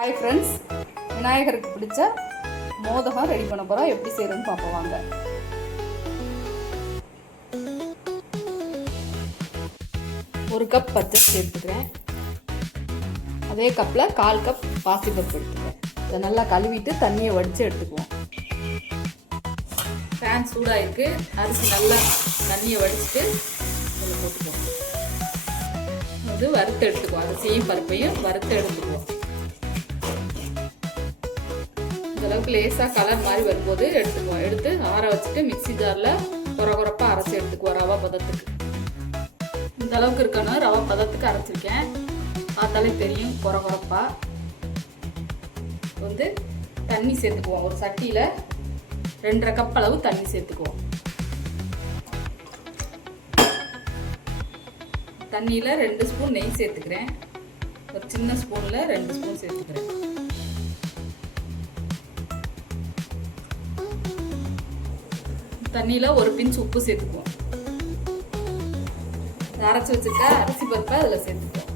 Hi friends விநாயகருக்கு பிடிச்ச மோதகம் ரெடி பண்ண போகிறோம் எப்படி செய்கிறோன்னு பார்ப்போம் வாங்க. ஒரு கப் பச்சை எடுத்துக்கிறேன் அதே கப்பில் கால் கப் பாசிப்பருப்பு எடுத்துக்கிறேன். இதை நல்லா கழுவிட்டு தண்ணியை வடித்து எடுத்துக்குவோம். ஃபேன் சூடாயிருக்கு. அரிசி நல்லா தண்ணியை வடிச்சிட்டு போட்டுக்குவோம். வந்து வறுத்து எடுத்துக்குவோம். அரிசியும் பருப்பையும் வறுத்து எடுத்துக்குவோம். அளவுக்கு லேசாக கலர் மாதிரி வரும்போது எடுத்துக்குவோம் எடுத்து ஆற வச்சுட்டு மிக்ஸி ஜாரில் குறை குறைப்பாக அரைச்சி எடுத்துக்குவோம் ரவா பதத்துக்கு. இந்த அளவுக்கு இருக்கணும். ரவா பதத்துக்கு அரைச்சிருக்கேன். பார்த்தாலே தெரியும் குறை குறைப்பாக வந்து தண்ணி சேர்த்துக்குவோம். ஒரு சட்டியில் ரெண்டரை கப் அளவு தண்ணி சேர்த்துக்குவோம். தண்ணியில் ரெண்டு ஸ்பூன் நெய் சேர்த்துக்கிறேன். ஒரு சின்ன ஸ்பூனில் ரெண்டு ஸ்பூன் சேர்த்துக்கிறேன். தண்ணியில் ஒரு பிஞ்ச் உப்பு சேர்த்துக்குவோம். அரைச்சி வச்சுருக்க அரிசி பருப்பை அதில் சேர்த்துக்குவோம்.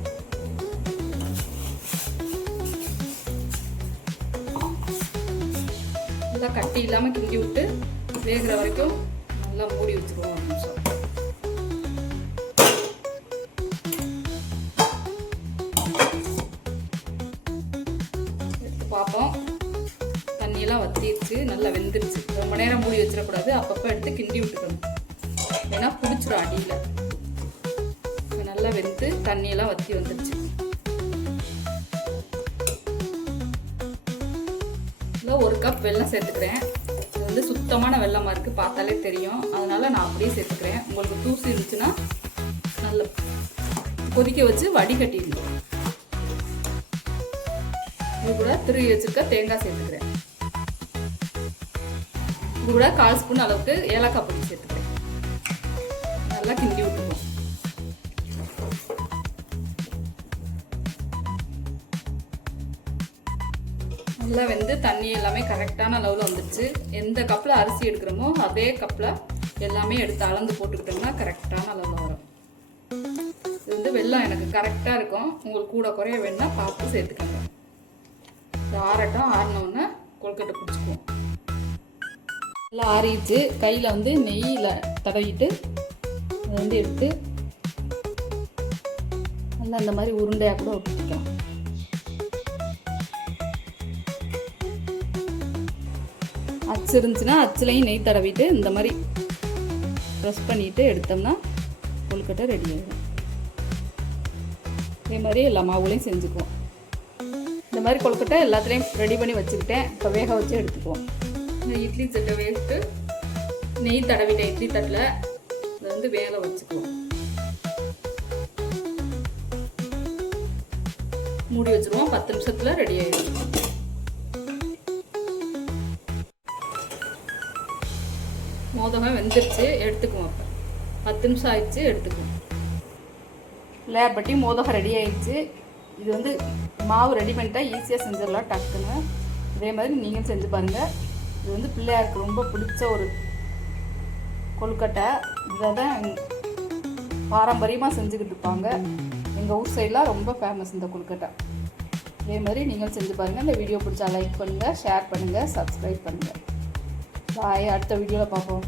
நல்லா கட்டி இல்லாமல் கிண்டி விட்டு வேகிற வரைக்கும் நல்லா மூடி வச்சுக்குவோம் ஒரு நிமிஷம். தண்ணியெல்லாம் வத்திடுச்சு நல்லா வெந்துருச்சு. ரொம்ப நேரம் மூடி வச்சிடக்கூடாது. அப்பப்போ எடுத்து கிண்டி விட்டுக்கணும். ஏன்னா பிடிச்சிடும் அடியில். நல்லா வெந்து தண்ணியெல்லாம் வத்தி வந்துருச்சு. ஒரு கப் வெல்லம் சேர்த்துக்கிறேன். இது வந்து சுத்தமான வெள்ளமாக இருக்குது பார்த்தாலே தெரியும். அதனால நான் அப்படியே சேர்த்துக்கிறேன். உங்களுக்கு தூசி இருந்துச்சுன்னா நல்ல கொதிக்க வச்சு வடிகட்டிடணும் இது கூட திருவி வச்சுருக்க தேங்காய் சேர்த்துக்கிறேன். இது கூட கால் ஸ்பூன் அளவுக்கு ஏலக்காய் பொடி சேர்த்துக்கிறேன். நல்லா கிண்டி விட்டுருவோம். நல்லா வந்து தண்ணி எல்லாமே கரெக்டான அளவில் வந்துடுச்சு எந்த கப்பில் அரிசி எடுக்கிறோமோ அதே கப்பில் எல்லாமே எடுத்து அளந்து போட்டுக்கிட்டோம்னா கரெக்டான அளவில் வரும். இது வந்து வெள்ளம் எனக்கு கரெக்டாக இருக்கும். உங்களுக்கு கூட குறைய வேணும்னா பார்த்து சேர்த்துக்கோங்க. இது ஆறட்டும் ஆறினோடனே கொழுக்கட்டை பிடிச்சிக்குவோம். நல்லா ஆறிடுச்சு கையில் வந்து நெய்யில் தடவிட்டு அதை வந்து எடுத்து நல்லா அந்த மாதிரி உருண்டையாக கூட விட்டுக்கலாம் அச்சு இருந்துச்சுன்னா அச்சுலையும் நெய் தடவிட்டு இந்த மாதிரி ப்ரெஸ் பண்ணிவிட்டு எடுத்தோம்னா கொழுக்கட்டை ரெடி ஆகிடும் அதே மாதிரி எல்லா மாவுலையும் செஞ்சுக்குவோம். இந்த மாதிரி கொழுக்கட்டை எல்லாத்துலேயும் ரெடி பண்ணி வச்சுக்கிட்டேன். இப்போ வேக வச்சு எடுத்துக்குவோம். இந்த இட்லி சட்டை வேஸ்ட்டு நெய் தடவிட்டேன் இட்லி தட்டில் இதை வந்து வேக வச்சுக்குவோம். மூடி வச்சுருவோம். பத்து நிமிஷத்தில் ரெடி ஆகிடும் மோதகம் வெந்துருச்சு. எடுத்துக்குவோம் அப்போ. பத்து நிமிஷம் ஆயிடுச்சு. எடுத்துக்குவோம். லேபட்டி மோதகம் ரெடி ஆயிடுச்சு. இது வந்து மாவு ரெடி பண்ணிட்டா ஈஸியாக செஞ்சிடலாம். டக்குன்னு. அதே மாதிரி நீங்களும் செஞ்சு பாருங்கள் இது வந்து பிள்ளையாருக்கு ரொம்ப பிடிச்ச ஒரு கொழுக்கட்டை. இதை தான் பாரம்பரியமாக செஞ்சுக்கிட்டு இருப்பாங்க. எங்கள் ஊர் சைடெலாம் ரொம்ப ஃபேமஸ் இந்த கொழுக்கட்டை. இதே மாதிரி நீங்களும் செஞ்சு பாருங்கள் இந்த வீடியோ பிடிச்சா லைக் பண்ணுங்கள் ஷேர் பண்ணுங்கள் சப்ஸ்கிரைப் பண்ணுங்கள் பாய் அடுத்த வீடியோவில் பார்ப்போம்.